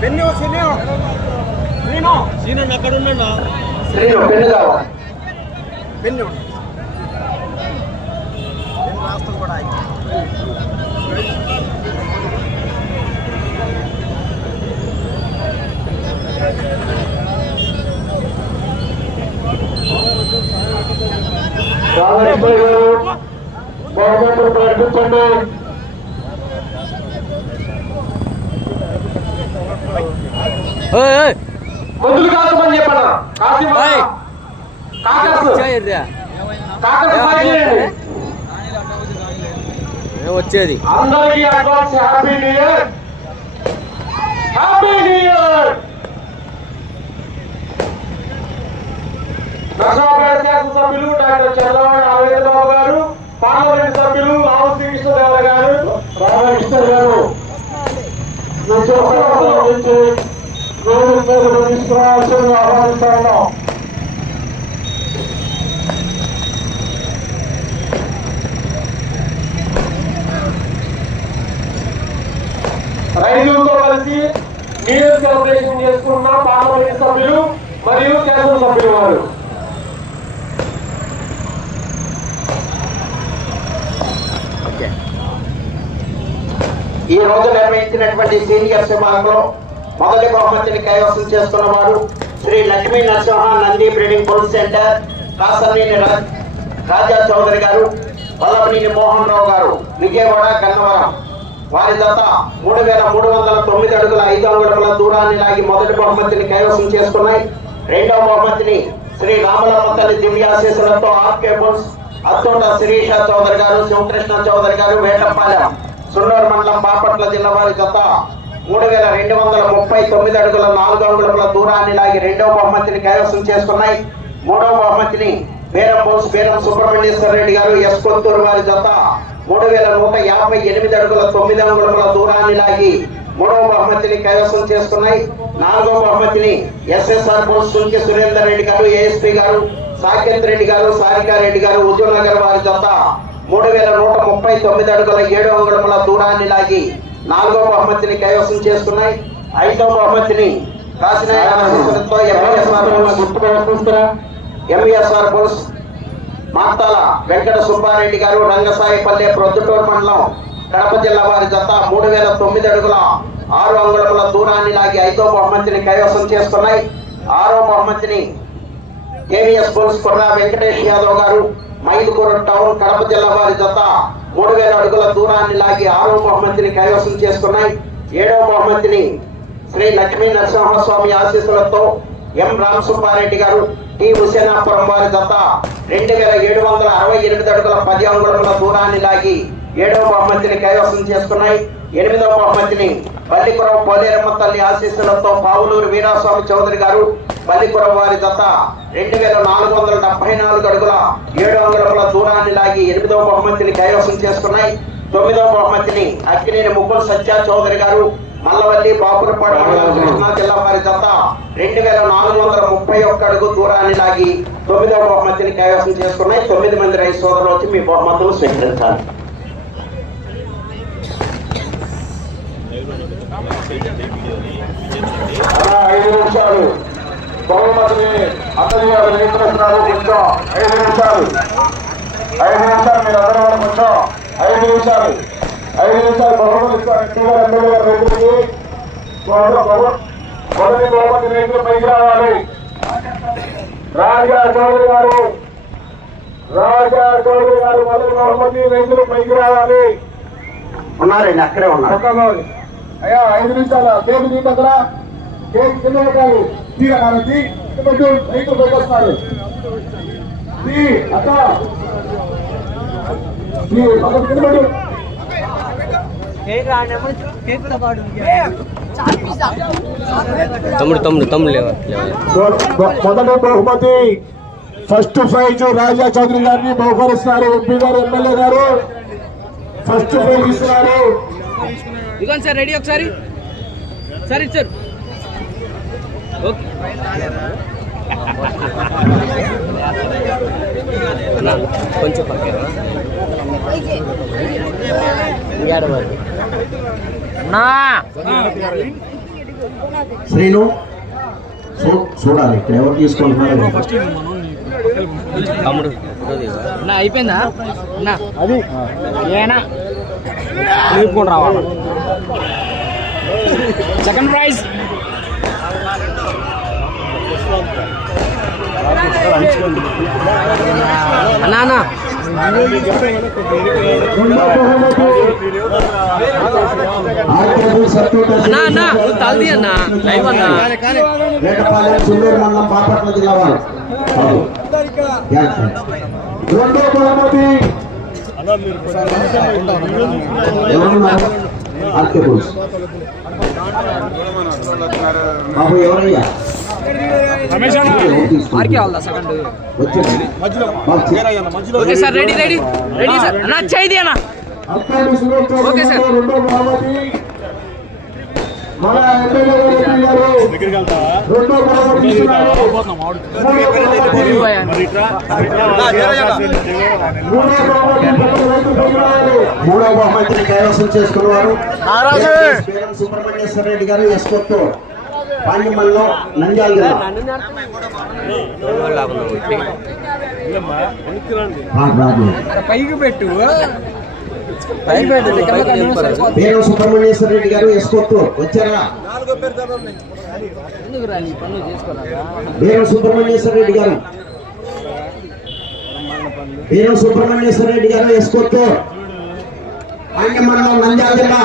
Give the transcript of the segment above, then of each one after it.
Pen Srinu Srinu Seenu అక్కడ ఉన్నా Srinu pen కావాలి పెన్ను పెన్ను రాస్తాం కూడా రామకృష్ణ గారు ప్రకటించండి మందులు కాకమని సాయి చేయండి. వచ్చేది? అందరికీ advance happy new year. Happy new year. Narsapeta శాసనసభ్యులు డాక్టర్ చంద్రబాబు ఆవేదబాబు గారు పార్లమెంట్ సభ్యులు శ్రీకృష్ణదేవర గారు రామకృష్ణ గారు. తీసుకురావాల్సింది ఆహ్వానిస్తా ఉన్నాం రైతులతో కలిసి న్యూ సెలబ్రేషన్ చేసుకున్న పార్లమెంట్ సభ్యులు మరియు శాసనసభ్యులు వారు. ఈ రోజు నిర్వహించినటువంటి సీనియర్ సమాగంలో మొదటి బహుమతిని కైవసం చేసుకున్న వారు Sri Lakshmi Narasimha Nandi breeding bull centre Kasarneni Raja Chowdary గారు వల్లభనేని మోహన్ రావు గారు విజయవాడ గన్నవరం. వారి జత మూడు వేల మూడు వందల తొమ్మిది అడుగుల ఐదు అంగుళముల దూరాన్ని లాగి మొదటి బహుమతిని కైవసం చేసుకున్నాయి. రెండవ బహుమతిని శ్రీ రామలమ్మ దివ్యాశీసులతో ఆర్కే బుల్స్ అత్తోట శిరీష చౌదరి గారు శివకృష్ణ చౌదరి గారు వేటపాలెం. సున్నూరు మండలం బాపట్ల జిల్లా వారి జత మూడు వేల రెండు వందల ముప్పై తొమ్మిది అడుగుల నాలుగు అంగుళముల దూరాన్ని లాగి రెండవ బహుమతిని కైవసం చేసుకున్నాయి. మూడవ బహుమతిని బేరం బోస్ బేరం సుబ్రహ్మణ్యేశ్వర రెడ్డి గారు ఎస్ కొత్తూరు వారి జత మూడు వేల నూట యాభై ఎనిమిది అడుగుల తొమ్మిది అంగుళముల దూరాన్ని లాగి మూడవ బహుమతిని కైవసం చేసుకున్నాయి. నాలుగవ బహుమతిని ఎస్ఎస్ఆర్ బోస్ సుంకి సురేందర్ రెడ్డి గారు ఏఎస్పీ గారు సాకేత్ రెడ్డి గారు సారికారెడ్డి గారు ఉద్యోగ నగర్ వారి జత మూడు వేల నూట ముప్పై తొమ్మిది అడుగుల ఏడు అంగుళముల దూరాన్ని లాగి నాలుగో బహుమతిని కైవసం చేసుకున్నాయి. ఐదో బహుమతిని రాసిన గుర్తుపెట్టుకుంటారా ఎంఈఎస్ఆర్ బోస్ మాతాల వెంకట సుబ్బారెడ్డి గారు రంగసాయిపల్లె ప్రొద్దుటూరు మండలం కడప జిల్లా వారి జత మూడు వేల తొమ్మిది అడుగుల ఆరు అంగుళముల దూరాన్ని లాగి ఐదో బహుమతిని కైవసం చేసుకున్నాయి. ఆరో బహుమతిని కేవీఎస్ బోల్స్ కొర్రా వెంకటేష్ యాదవ్ గారు మైదుకూరు టౌన్ కడప జిల్లా వారి జత మూడు వేల అడుగుల దూరాన్ని లాగి ఆరో బహుమతిని కైవసం చేసుకున్నాయి. ఏడవ బహుమతిని శ్రీ లక్ష్మీ నరసింహస్వామి ఆశీస్సులతో ఎం రామసుబ్బారెడ్డి గారు టి హుసేనాపురం వారి జత రెండు వేల ఏడు వందల అరవై ఎనిమిది అడుగుల పది అంగుళముల దూరాన్ని లాగి ఏడవ బహుమతిని కైవసం చేసుకున్నాయి. ఎనిమిదవ బహుమతిని బల్లిపురం పోలేరమ్మ తల్లి ఆశీస్సులతో పావులూరు వీరాస్వామి చౌదరి గారు బల్లిపురం వారి జత రెండు వేల నాలుగు వందల డెబ్బై నాలుగు అడుగుల ఏడు అంగుళముల దూరాన్ని లాగి ఎనిమిదవ బహుమతిని కైవసం చేసుకున్నాయి తొమ్మిదవ బహుమతిని అక్కినేని ముగ్గురు సత్యా చౌదరి గారు మల్లవల్లి బాపురపాడు మండలం కృష్ణా జిల్లా వారి జత రెండు వేల నాలుగు వందల ముప్పై ఒక్క అడుగు దూరాన్ని లాగి తొమ్మిదవ బహుమతిని కైవసం చేసుకున్నాయి తొమ్మిది మంది రైతు సోదరులు వచ్చి మీ బహుమతులు స్వీకరించాలి. ఐదు నిమిషాలు. బహుమతిని అందజేయాలి నియంత్రిస్తున్నారు. కొంచెం ఐదు నిమిషాలు. ఐదు నిమిషాలు మీరు అందరూ కూడా కొంచెం ఐదు నిమిషాలు. ఐదు నిమిషాలు బహుమతి ఇస్తారు. ఎన్టీఆర్ ఎమ్మెల్యే గారి రైతులకి. మొదటి బహు- మొదటి బహుమతి రైతులు పైకి రావాలి. రాజా చౌదరి గారు. రాజా చౌదరి గారు మొదటి బహుమతి రైతులు పైకి రావాలి. ఉన్నారండి అక్కడే ఉన్నారు. అయ్యా ఐదు నిమిషాల. కేక్ నీ దగ్గర తీరా అక్క తమ్ముడు తమ్ముడు తమ్ముడు లేవా? మొదటి బహుమతి ఫస్ట్ ప్రైజ్ రాజా చౌదరి గారిని బహుకరిస్తున్నారు ఎంపీ గారు ఎమ్మెల్యే గారు. ఫస్ట్ ప్రైజ్ ఇస్తున్నారు ఇదిగోండి సార్ రెడీ ఒకసారి. సార్ అన్నా, కొంచెం పక్కన. నా శ్రీను చూడాలి ఇక్కడ ఎవరు తీసుకుంటున్నారు? తమ్ముడు. నా అయిపోయిందా? నా అది. ఏనా? నిలుపుకొని రావాలి? సెకండ్ ప్రైజ్ అన్నా అన్నా రెండో అన్నా అన్నా అన్నా లైవ్ అన్నా. వేటపాలెం చిల్లూరు మండలం బాపట్ల జిల్లా వారు. రెండో బహుమతి. ఎవరున్నారు ఆర్కేబుల్స్ బాబు ఎవరయ్యా? Okay sir ready ready ready sir. అన్నా చేయి ఓకే సార్. మూడవ బహుమతిని కైవసం చేసుకున్నవారు సుబ్రహ్మణ్యేశ్వర రెడ్డి గారు ఎస్కొత్తు పాండ్యమల్లో నంద్యాల జిల్లా. పైకి పెట్టు. పేరం సుబ్రహ్మణ్యేశ్వర రెడ్డి గారు ఎస్కొత్తు వచ్చారా? పేరం సుబ్రహ్మణ్యేశ్వర రెడ్డి గారు. పేరం సుబ్రహ్మణ్యేశ్వర రెడ్డి గారు ఎస్కొత్తు పాండ్యమల్లో నంద్యాల జిల్లా.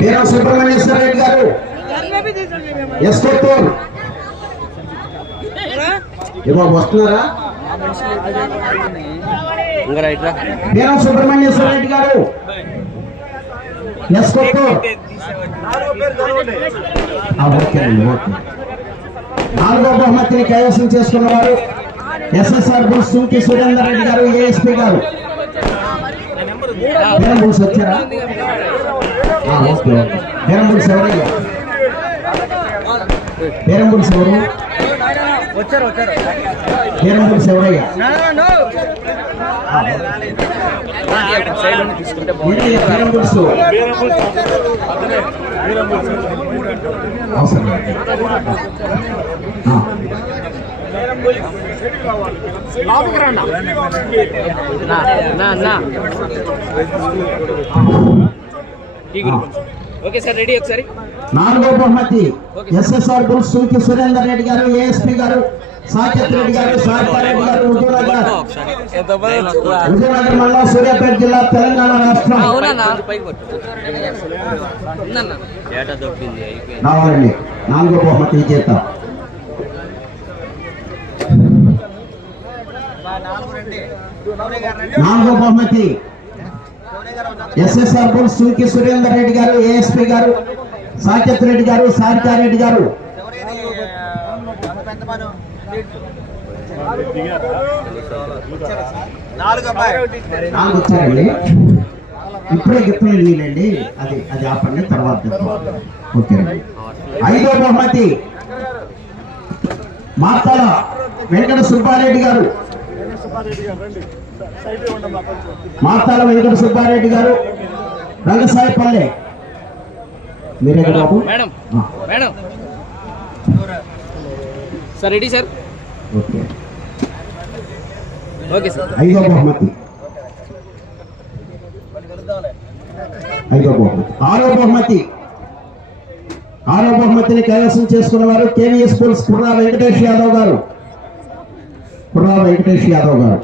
పేరం సుబ్రహ్మణ్యేశ్వర రెడ్డి గారు. ఎస్కొత్తూరు. ఇవ్వ వస్తున్నారా? ఇంకా రైట్ రా పేరం సుబ్రహ్మణ్యేశ్వర రెడ్డి గారు. ఎస్కొత్తూరు. ఆ, ఓకే అండి ఓకే. నాలుగో బహుమతిని కైవసం చేసుకున్న వారు ఎస్ఎస్ఆర్ బుల్ సుంకి సురేందర్ రెడ్డి గారు ఏఎస్పీ గారు. బేరం వచ్చారా ఓకే ఓకే. బేరం ఎవరయ్యా బేరం ఎవరు వచ్చారు వచ్చారు ఎవరయ్యా సైడ్ అవసరం ఓకే సార్ రెడీ ఒకసారి నాలుగో బహుమతి ఎస్ఎస్ఆర్ బుల్ సుంకి సురేందర్ రెడ్డి గారు ఏఎస్పీ గారు సాకేత్ రెడ్డి గారు సాహిత్య రెడ్డి గారు హుజూర్నగర్ హుజూర్నగర్ మండలం సూర్యాపేట జిల్లా తెలంగాణ రాష్ట్రం. రావాలండి. నాలుగో బహుమతి విజేత. నాలుగో బహుమతి. ఎస్ఎస్ఆర్ బుల్ సుంకి సురేందర్ రెడ్డి గారు ఏఎస్పీ గారు సాకేత్ రెడ్డి గారు సాహిత్య రెడ్డి గారు. వచ్చారండి ఇప్పుడే గిఫ్ట్లు నీళ్ళండి అది అది ఆపండి తర్వాత ఓకే. ఐదో బహుమతి. మార్తల వెంకట సుబ్బారెడ్డి గారు. మార్తాల వెంకట సుబ్బారెడ్డి గారు రంగసాయిపల్లె మీరే కదా బాబు? Sir ready sir? Okay. Okay sir. ఐదో బహుమతి. ఐదో బహుమతి. ఆరో బహుమతి. ఆరో బహుమతిని కైవసం చేసుకున్న వారు కేవీఎస్ స్కూల్స్ కుర్రా వెంకటేష్ యాదవ్ గారు. కుర్రా వెంకటేష్ యాదవ్ గారు.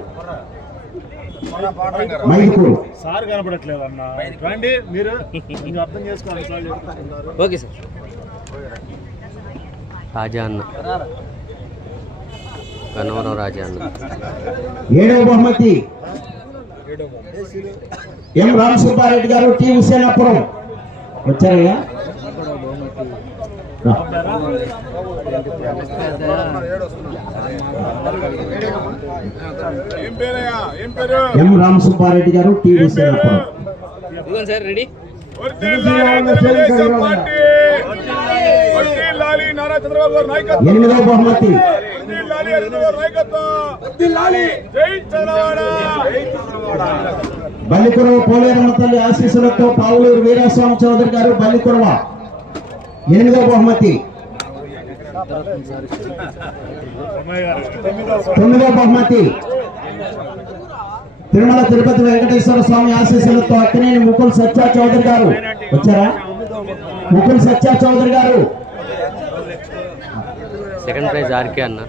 సార్ కనపడట్లేదు అన్న రండి మీరు ఇంకా అర్థం చేసుకోవాలి సార్ చెప్తున్నారు. Okay sir. రాజా అన్న. కనవరం రాజా అన్న. ఏడవ బహుమతి. ఎం రామసుబ్బారెడ్డి గారు టి హుసేనాపురం వచ్చారయ్యా? రా. ఏం పేరయ్యా ఏం పేరు? ఎం రామసుబ్బారెడ్డి గారు టి హుసేనాపురం ఇదిగోండి సార్ రెడీ ఎనిమిదవ బహుమతి బల్లికురవ పోలేరమ్మ తల్లి ఆశీస్సులతో పావులూరు వీరాస్వామి చౌదరి గారు బల్లికురవ. ఎనిమిదవ బహుమతి. తొమ్మిదవ బహుమతి. తిరుమల తిరుపతి వెంకటేశ్వర స్వామి ఆశీస్సులతో అక్కినేని ముకుల్ సత్యా చౌదరి గారు వచ్చారా? ముకుల్ సత్యా చౌదరి గారు. సెకండ్ ప్రైజ్ ఆర్కే అన్న.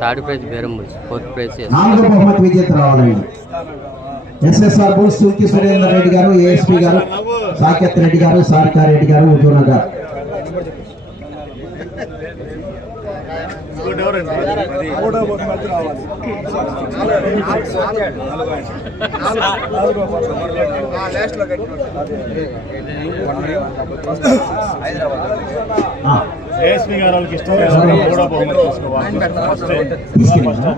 థర్డ్ ప్రైజ్ బేరం ఫోర్త్ ప్రైజ్. నాలుగో బహుమతి విజేత రావాలండి. ఎస్ఎస్ఆర్ సుల్కి సురేందర్ రెడ్డి గారు ఏఎస్పీ గారు సాకేత్ రెడ్డి గారు సారికా రెడ్డి గారు ఉద్యోగ గారు ఏఎస్పీ గారు వాళ్ళకి ఇష్టం మూడో బహుమతి తీసుకోవాలి ఫస్ట్ తీసుకెళ్ళండి